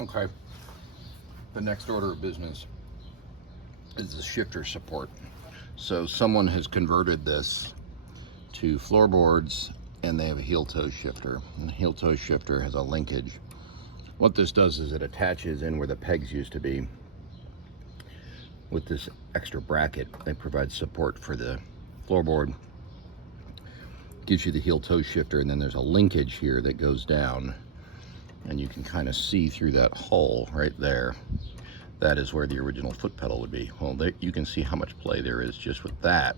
Okay, the next order of business is the shifter support. So someone has converted this to floorboards and they have a heel toe shifter. And the heel toe shifter has a linkage. What this does is it attaches in where the pegs used to be with this extra bracket. They provide support for the floorboard, gives you the heel toe shifter, and then there's a linkage here that goes down, and you can kind of see through that hole right there. That is where the original foot pedal would be. Well, there, you can see how much play there is just with that.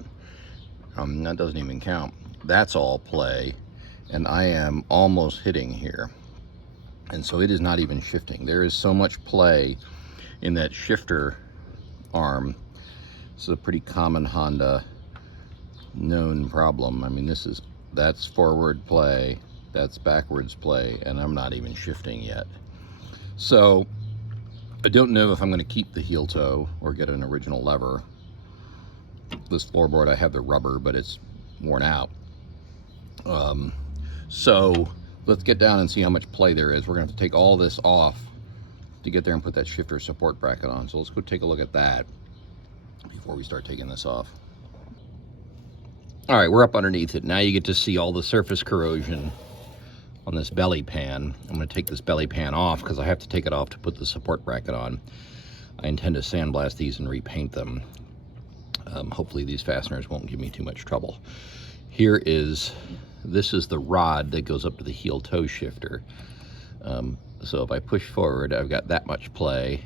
That doesn't even count. That's all play, and I am almost hitting here. And so it is not even shifting. There is so much play in that shifter arm. This is a pretty common Honda known problem. I mean, that's forward play, that's backwards play, and I'm not even shifting yet. So I don't know if I'm going to keep the heel toe or get an original lever. This floorboard, I have the rubber, but it's worn out. So let's get down and see how much play there is. We're going to have to take all this off to get there and put that shifter support bracket on. So let's go take a look at that before we start taking this off. All right, we're up underneath it. Now you get to see all the surface corrosion on this belly pan. I'm going to take this belly pan off because I have to take it off to put the support bracket on. I intend to sandblast these and repaint them. Hopefully these fasteners won't give me too much trouble. This is the rod that goes up to the heel toe shifter. So if I push forward, I've got that much play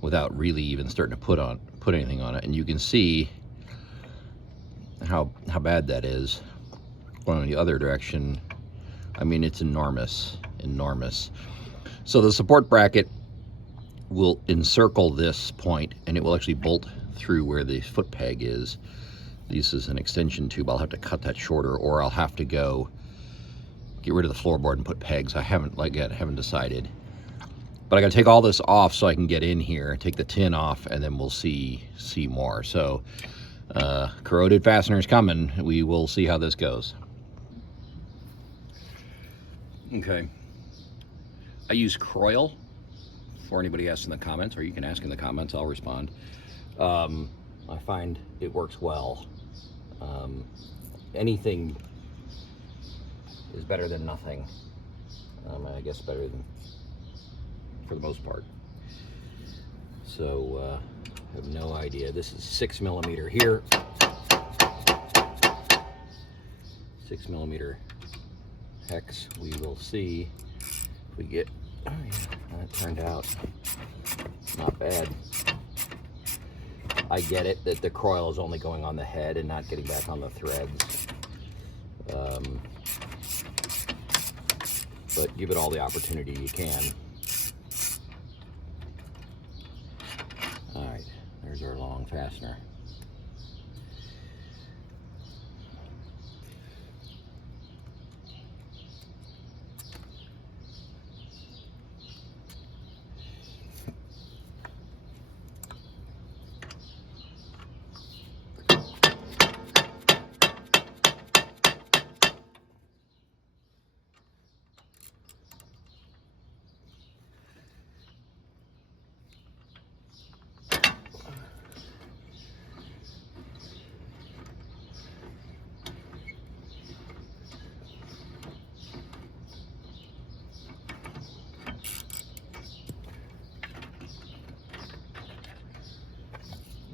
without really even starting to put anything on it. And you can see how bad that is. Going in the other direction, I mean, it's enormous. So the support bracket will encircle this point, and it will actually bolt through where the foot peg is. This is an extension tube. I'll have to cut that shorter, or I'll have to go get rid of the floorboard and put pegs. I haven't decided. But I gotta take all this off so I can get in here, take the tin off, and then we'll see more. So corroded fasteners coming. We will see how this goes. Okay. I use Croyle for anybody asks in the comments, or you can ask in the comments, I'll respond. I find it works well. Anything is better than nothing. I guess better than, for the most part. So I have no idea. This is 6mm here. 6mm hex. We will see if we get, oh yeah, that turned out not bad. I get it that the Croyle is only going on the head and not getting back on the threads. But give it all the opportunity you can. All right, there's our long fastener.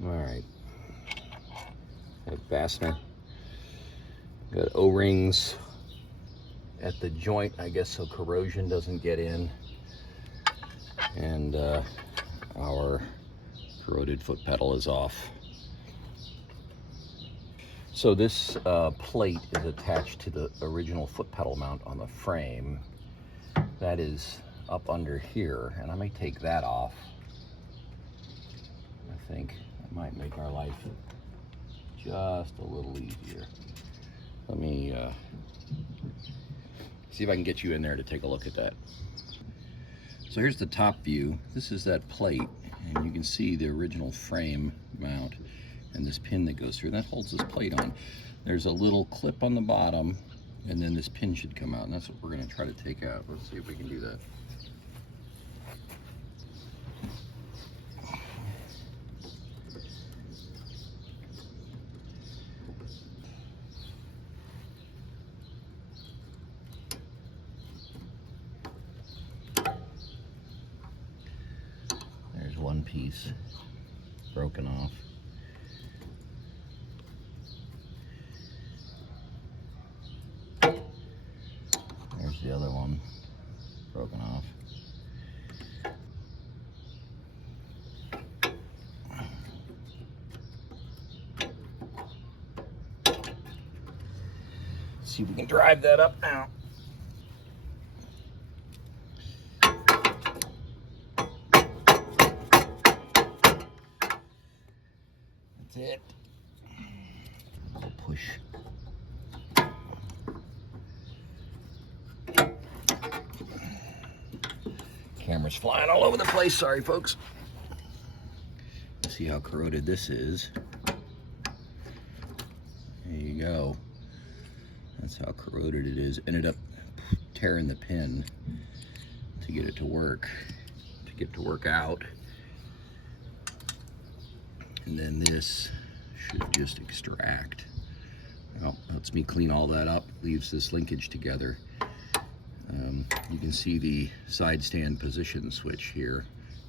All right, fastener. Got O-rings at the joint, I guess, so corrosion doesn't get in. And our corroded foot pedal is off. So this plate is attached to the original foot pedal mount on the frame. That is up under here, and I may take that off. I think that might make our life just a little easier. Let me see if I can get you in there to take a look at that. So here's the top view. This is that plate, and you can see the original frame mount and this pin that goes through. That holds this plate on. There's a little clip on the bottom, and then this pin should come out, and that's what we're going to try to take out. Let's see if we can do that. There's one piece broken off. There's the other one broken off. See if we can drive that up now. That's it. I'll push. Camera's flying all over the place. Sorry, folks. See how corroded this is. There you go. That's how corroded it is. Ended up tearing the pin to get it to work, out. And then this should just extract. Well, lets me clean all that up, leaves this linkage together. You can see the side stand position switch here,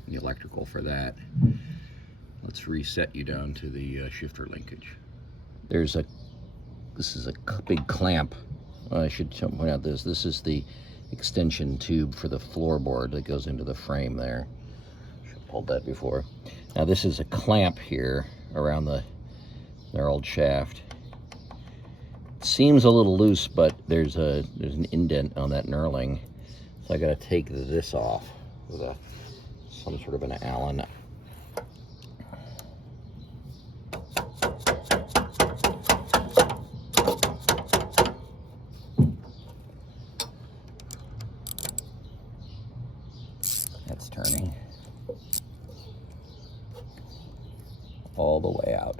the electrical for that. Let's reset you down to the shifter linkage. This is a big clamp. I should point out this is the extension tube for the floorboard that goes into the frame there. Should have pulled that before. Now this is a clamp here around their old shaft. It seems a little loose, but there's an indent on that knurling. So I gotta take this off with some sort of an Allen. That's turning all the way out.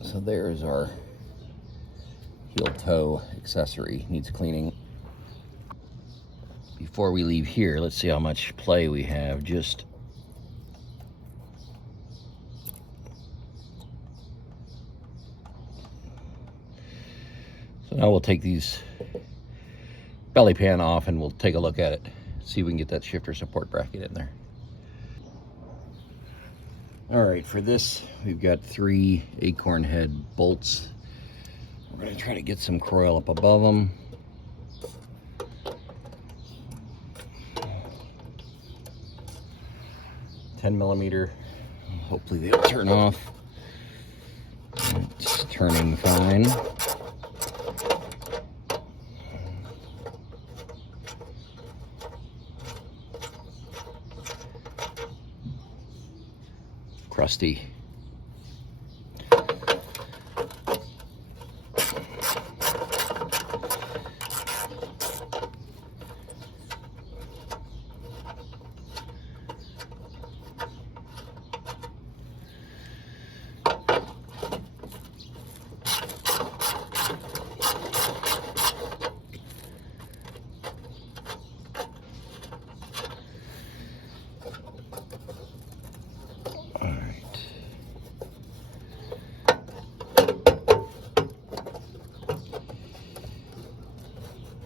So there's our heel toe accessory. Needs cleaning. Before we leave here, let's see how much play we have. So now we'll take these belly pan off and we'll take a look at it. See if we can get that shifter support bracket in there. All right, for this, we've got 3 acorn head bolts. We're gonna try to get some coil up above them. $10mm. Hopefully they'll turn off. It's turning fine. Crusty.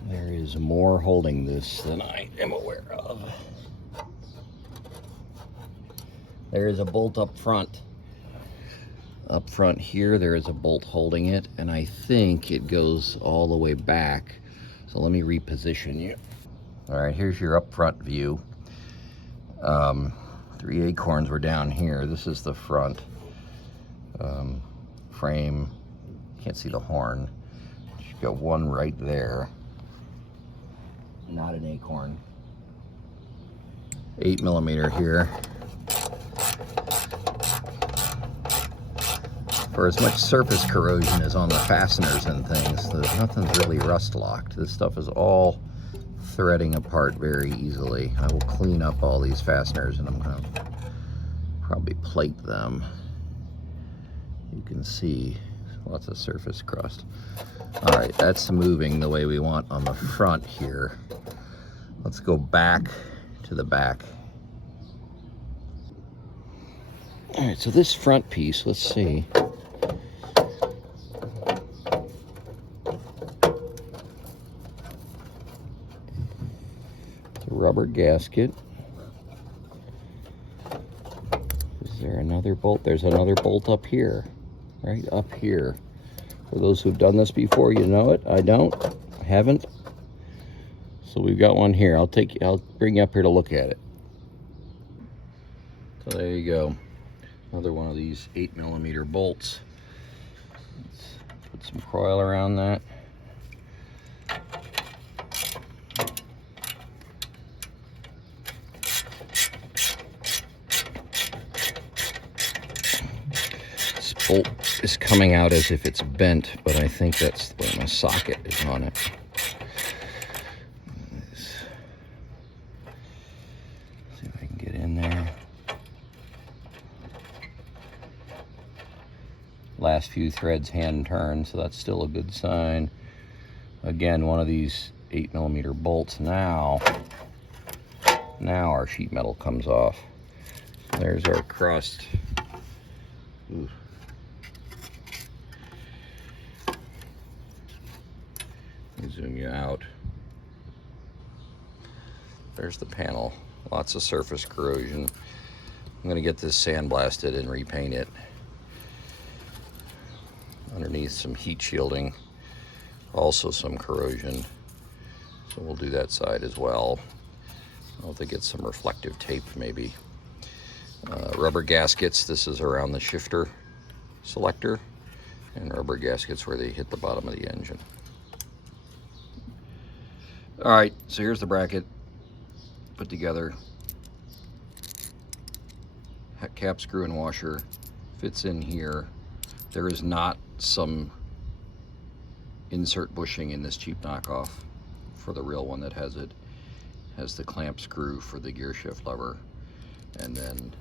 There's more holding this than I am aware of. There is a bolt up front. Up front here, there is a bolt holding it, and I think it goes all the way back. So let me reposition you. All right, here's your up front view. 3 acorns were down here. This is the front frame. Can't see the horn. You've got one right there. Not an acorn. 8mm here. For as much surface corrosion as on the fasteners and things, nothing's really rust locked. This stuff is all threading apart very easily. I will clean up all these fasteners and I'm going to probably plate them you can see lots of surface crust. All right, that's moving the way we want on the front here. Let's go back to the back. All right, so this front piece, let's see. It's a rubber gasket. Is there another bolt? There's another bolt up here, right up here. For those who've done this before, you know it. I don't. I haven't. So we've got one here. I'll bring you up here to look at it. So there you go. Another one of these 8mm bolts. Let's put some coil around that. This bolt is coming out as if it's bent, but I think that's the way my socket is on it. See if I can get in there. Last few threads hand turned, so that's still a good sign. Again, one of these 8mm bolts. Now our sheet metal comes off. There's our crust. Ooh. Let me zoom you out. There's the panel. Lots of surface corrosion. I'm going to get this sandblasted and repaint it. Underneath some heat shielding, also some corrosion, so we'll do that side as well. I'll have to get some reflective tape maybe. Rubber gaskets, this is around the shifter selector, and rubber gaskets where they hit the bottom of the engine. All right, so here's the bracket put together. Cap, screw, and washer fits in here. There is not some insert bushing in this cheap knockoff. For the real one that has it, has the clamp screw for the gear shift lever, and then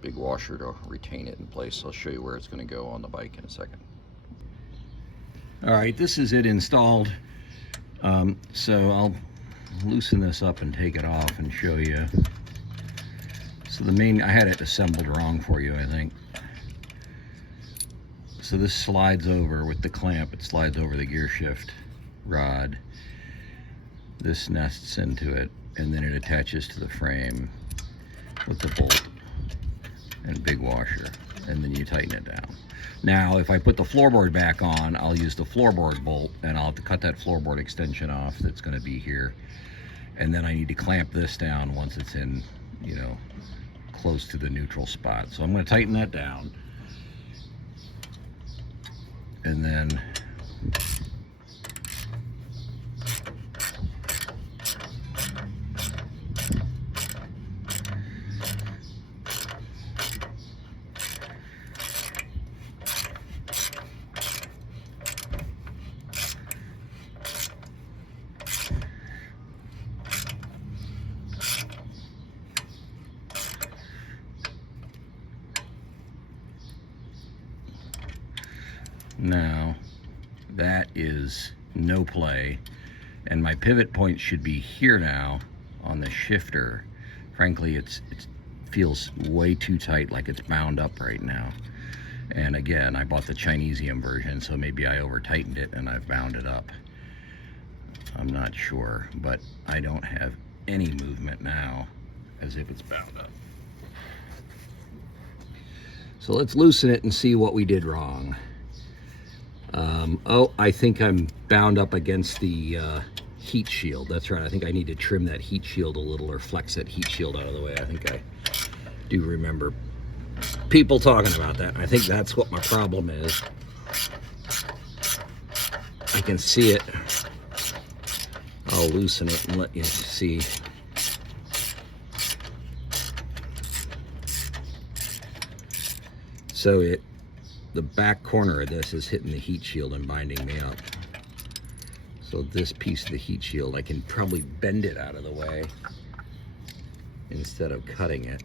big washer to retain it in place. I'll show you where it's going to go on the bike in a second. All right, this is it installed. So I'll loosen this up and take it off and show you. So I had it assembled wrong for you, I think. So this slides over with the clamp, it slides over the gear shift rod. This nests into it, and then it attaches to the frame with the bolt and big washer, and then you tighten it down. Now, if I put the floorboard back on, I'll use the floorboard bolt, and I'll have to cut that floorboard extension off that's going to be here. And then I need to clamp this down once it's in, close to the neutral spot. So I'm going to tighten that down. And then now that is no play, and my pivot point should be here now on the shifter. Frankly, it feels way too tight, like it's bound up right now. And again, I bought the Chinesium version, so maybe I over tightened it and I've bound it up. I'm not sure, but I don't have any movement now as if it's bound up. So let's loosen it and see what we did wrong. Oh, I think I'm bound up against the heat shield. That's right. I think I need to trim that heat shield a little, or flex that heat shield out of the way. I think I do remember people talking about that. I think that's what my problem is. I can see it. I'll loosen it and let you see. So the back corner of this is hitting the heat shield and binding me up. So this piece of the heat shield, I can probably bend it out of the way instead of cutting it.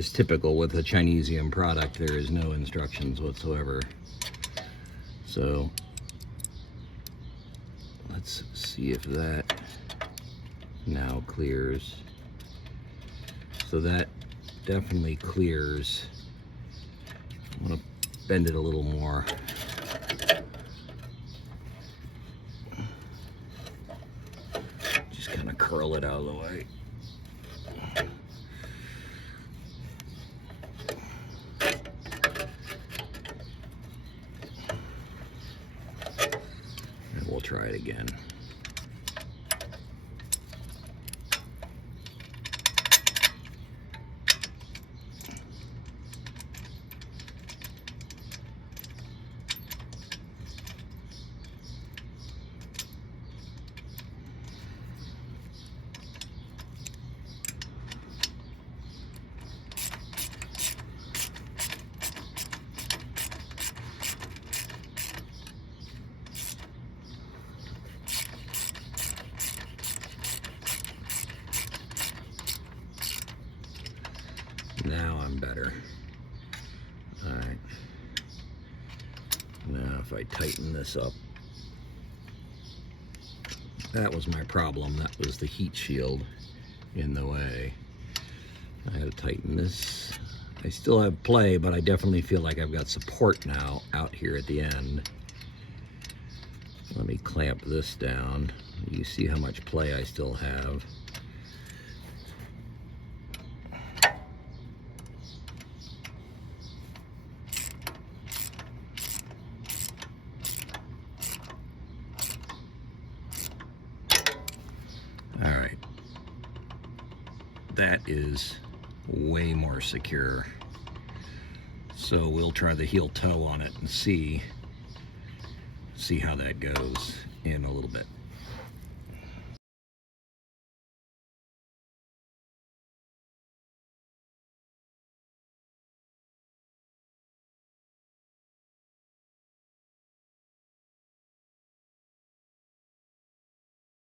as typical with a Chinesium product, there is no instructions whatsoever. So let's see if that now clears. So that definitely clears. I'm going to bend it a little more. Just kind of curl it out of the way. And we'll try it again. Now I'm better. All right. Now if I tighten this up, that was my problem. That was the heat shield in the way. I gotta tighten this. I still have play, but I definitely feel like I've got support now out here at the end. Let me clamp this down. You see how much play I still have. All right, that is way more secure. So we'll try the heel toe on it and see how that goes in a little bit.